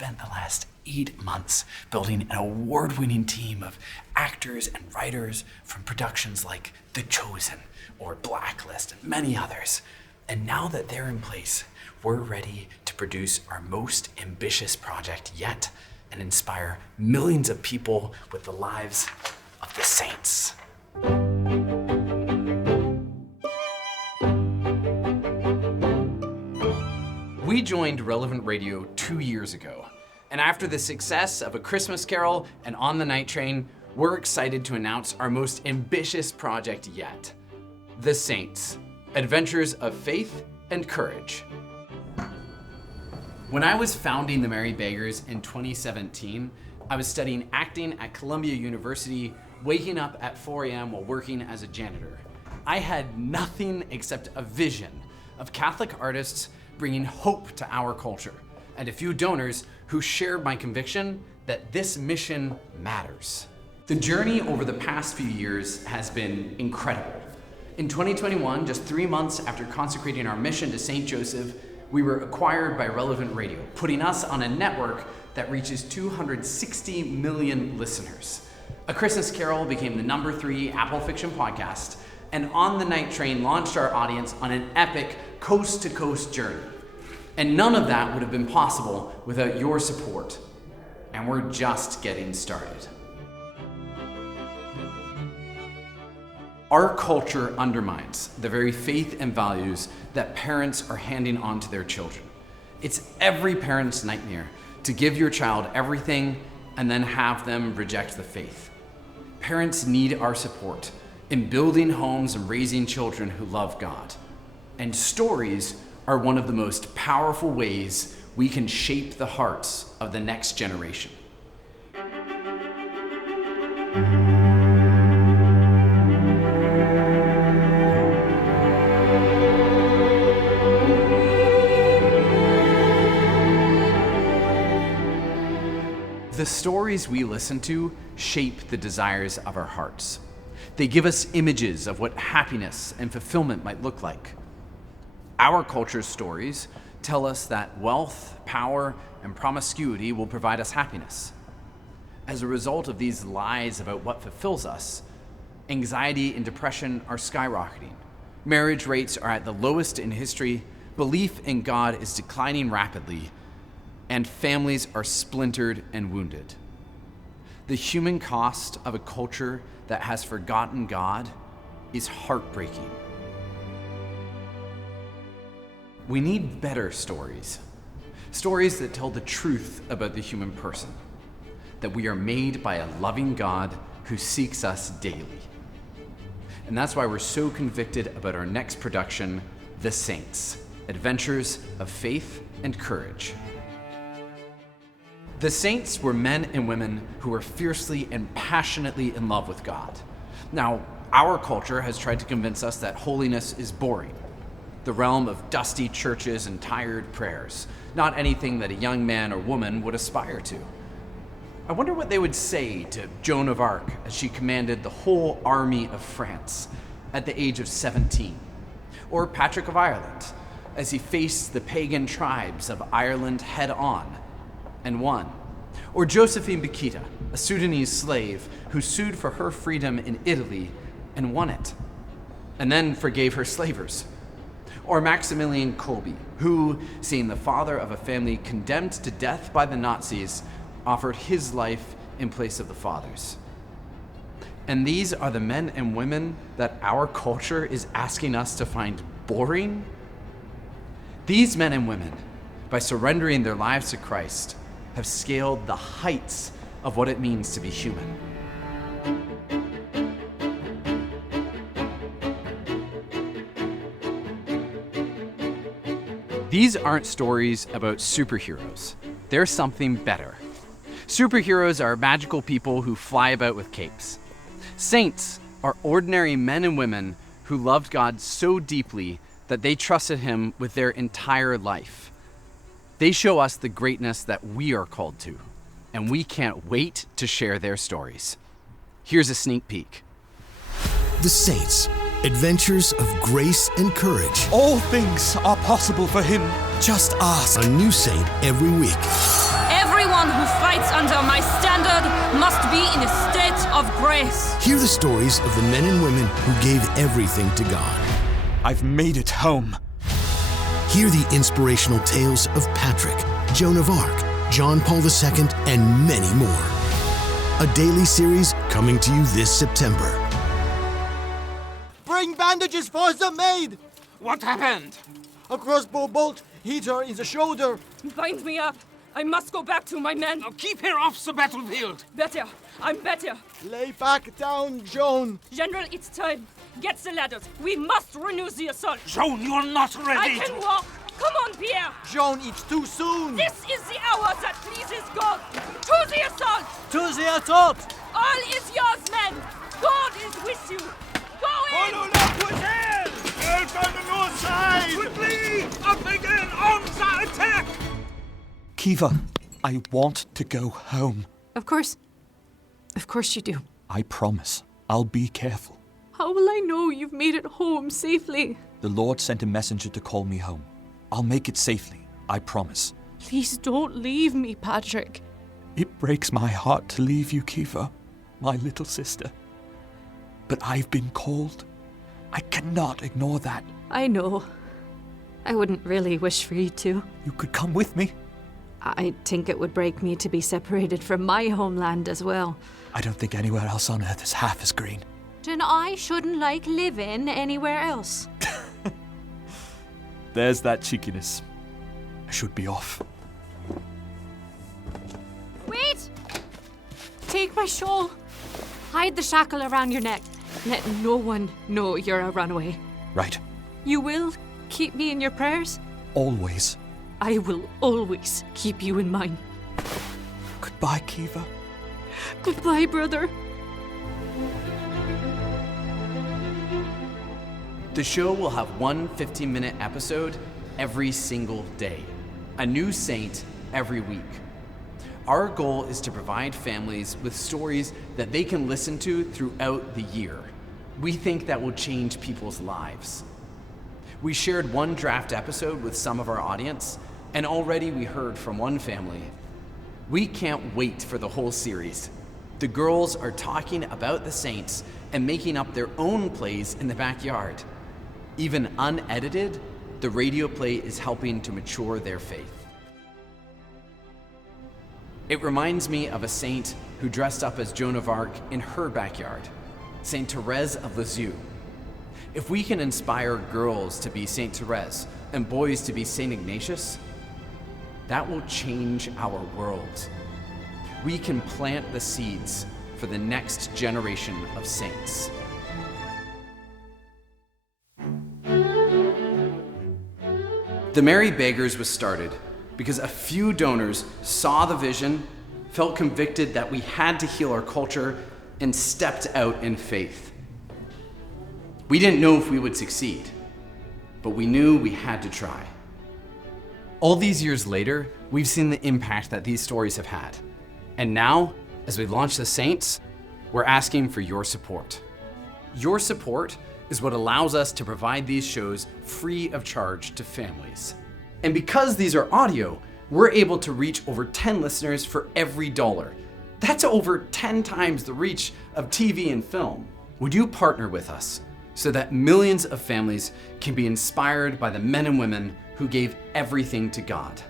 spent the last 8 months building an award-winning team of actors and writers from productions like The Chosen or Blacklist and many others. And now that they're in place, we're ready to produce our most ambitious project yet and inspire millions of people with the lives of the saints. We joined Relevant Radio 2 years ago, and after the success of A Christmas Carol and On the Night Train, we're excited to announce our most ambitious project yet, The Saints, Adventures of Faith and Courage. When I was founding the Merry Beggars in 2017, I was studying acting at Columbia University, waking up at 4 a.m. while working as a janitor. I had nothing except a vision of Catholic artists bringing hope to our culture, and a few donors who shared my conviction that this mission matters. The journey over the past few years has been incredible. In 2021, just 3 months after consecrating our mission to St. Joseph, we were acquired by Relevant Radio, putting us on a network that reaches 260 million listeners. A Christmas Carol became the #3 Apple Fiction podcast, and On the Night Train launched our audience on an epic coast-to-coast journey. And none of that would have been possible without your support. And we're just getting started. Our culture undermines the very faith and values that parents are handing on to their children. It's every parent's nightmare to give your child everything and then have them reject the faith. Parents need our support in building homes and raising children who love God. And stories are one of the most powerful ways we can shape the hearts of the next generation. The stories we listen to shape the desires of our hearts. They give us images of what happiness and fulfillment might look like. Our culture's stories tell us that wealth, power, and promiscuity will provide us happiness. As a result of these lies about what fulfills us, anxiety and depression are skyrocketing. Marriage rates are at the lowest in history, belief in God is declining rapidly, and families are splintered and wounded. The human cost of a culture that has forgotten God is heartbreaking. We need better stories. Stories that tell the truth about the human person, that we are made by a loving God who seeks us daily. And that's why we're so convicted about our next production, The Saints, Adventures of Faith and Courage. The saints were men and women who were fiercely and passionately in love with God. Now, our culture has tried to convince us that holiness is boring, the realm of dusty churches and tired prayers, not anything that a young man or woman would aspire to. I wonder what they would say to Joan of Arc as she commanded the whole army of France at the age of 17, or Patrick of Ireland as he faced the pagan tribes of Ireland head on and won. Or Josephine Bakhita, a Sudanese slave who sued for her freedom in Italy and won it, and then forgave her slavers. Or Maximilian Kolbe, who, seeing the father of a family condemned to death by the Nazis, offered his life in place of the father's. And these are the men and women that our culture is asking us to find boring? These men and women, by surrendering their lives to Christ, have scaled the heights of what it means to be human. These aren't stories about superheroes. They're something better. Superheroes are magical people who fly about with capes. Saints are ordinary men and women who loved God so deeply that they trusted Him with their entire life. They show us the greatness that we are called to, and we can't wait to share their stories. Here's a sneak peek. The Saints, Adventures of Grace and Courage. All things are possible for him. Just ask a new saint every week. Every Everyone who fights under my standard must be in a state of grace. Hear the stories of the men and women who gave everything to God. I've made it home. Hear the inspirational tales of Patrick, Joan of Arc, John Paul II, and many more. A daily series coming to you this September. Bring bandages for the maid! What happened? A crossbow bolt hit her in the shoulder. Bind me up. I must go back to my men. Now keep her off the battlefield. Better. I'm better. Lay back down, Joan. General, it's time. Get the ladders. We must renew the assault. Joan, you're not I ready can walk. Come on, Pierre. Joan, it's too soon. This is the hour that pleases God. To the assault. To the assault. All is yours, men. God is with you. Go in. Follow up with hell! Help on the north side! Quickly! Up again on the attack! Kiva, I want to go home. Of course. Of course you do. I promise. I'll be careful. How will I know you've made it home safely? The Lord sent a messenger to call me home. I'll make it safely. I promise. Please don't leave me, Patrick. It breaks my heart to leave you, Kiva, my little sister. But I've been called. I cannot ignore that. I know. I wouldn't really wish for you to. You could come with me. I think it would break me to be separated from my homeland as well. I don't think anywhere else on earth is half as green. Then I shouldn't like living anywhere else. There's that cheekiness. I should be off. Wait! Take my shawl. Hide the shackle around your neck. Let no one know you're a runaway. Right. You will keep me in your prayers? Always. I will always keep you in mind. Goodbye, Kiva. Goodbye, brother. The show will have one 15-minute episode every single day, a new saint every week. Our goal is to provide families with stories that they can listen to throughout the year. We think that will change people's lives. We shared one draft episode with some of our audience, and already we heard from one family. We can't wait for the whole series. The girls are talking about the saints and making up their own plays in the backyard. Even unedited, the radio play is helping to mature their faith. It reminds me of a saint who dressed up as Joan of Arc in her backyard, Saint Therese of Lisieux. If we can inspire girls to be Saint Therese and boys to be Saint Ignatius, that will change our world. We can plant the seeds for the next generation of saints. The Merry Beggars was started because a few donors saw the vision, felt convicted that we had to heal our culture, and stepped out in faith. We didn't know if we would succeed, but we knew we had to try. All these years later, we've seen the impact that these stories have had. And now, as we launch the Saints, we're asking for your support. Your support is what allows us to provide these shows free of charge to families. And because these are audio, we're able to reach over 10 listeners for every dollar. That's over 10 times the reach of TV and film. Would you partner with us so that millions of families can be inspired by the men and women who gave everything to God?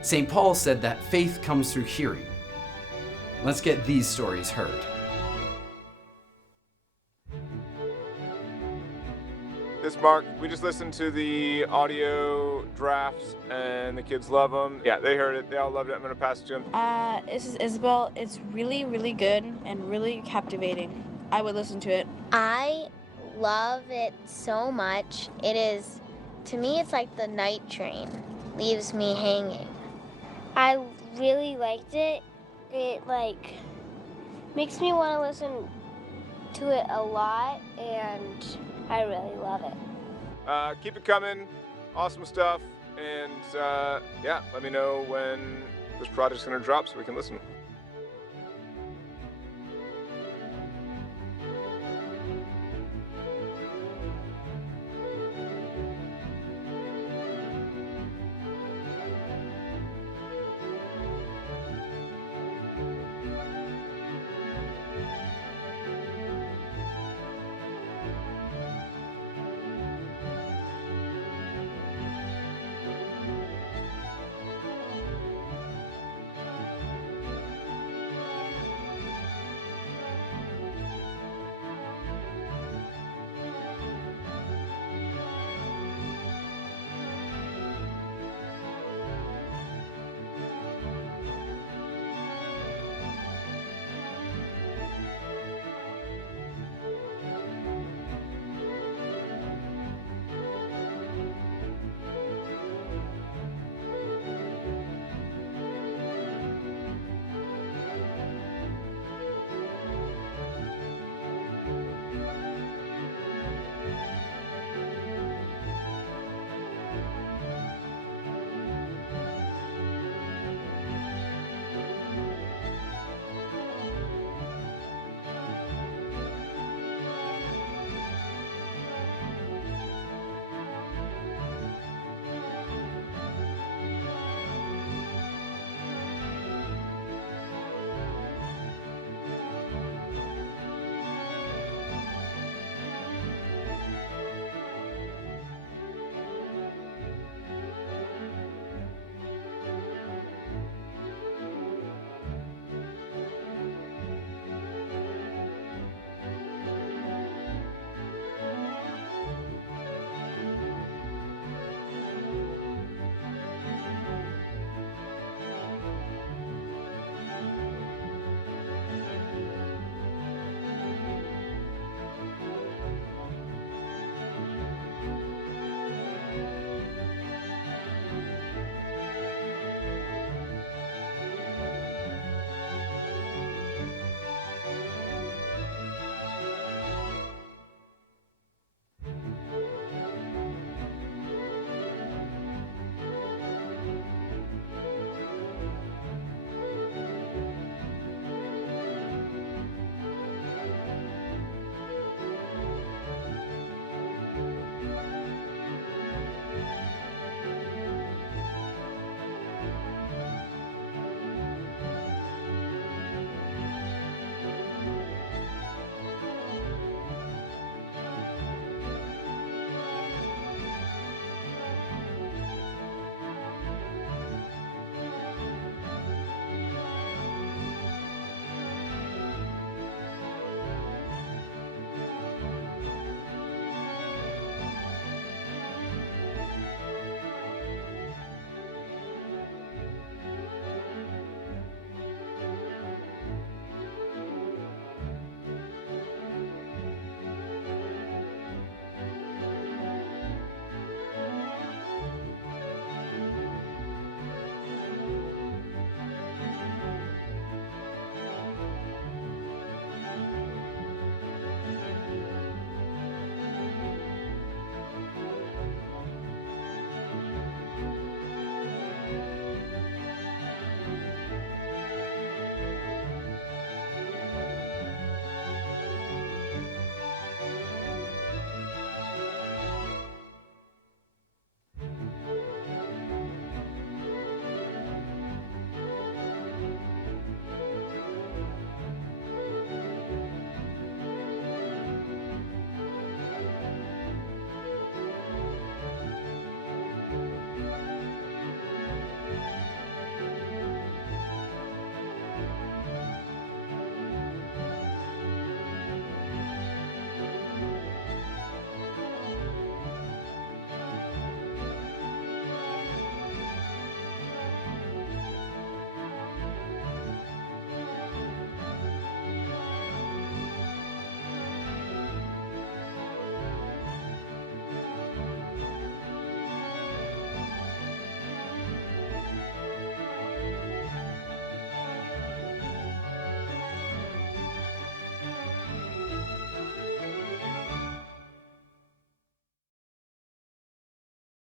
St. Paul said that faith comes through hearing. Let's get these stories heard. This is Mark. We just listened to the audio drafts and the kids love them. Yeah, they heard it. They all loved it. I'm going to pass it to them. This is Isabel. It's really, really good and really captivating. I would listen to it. I love it so much. It is, to me, it's like the night train. Leaves me hanging. I really liked it. It, makes me want to listen to it a lot, and I really love it. Keep it coming. Awesome stuff. And, yeah, let me know when this project's going to drop so we can listen.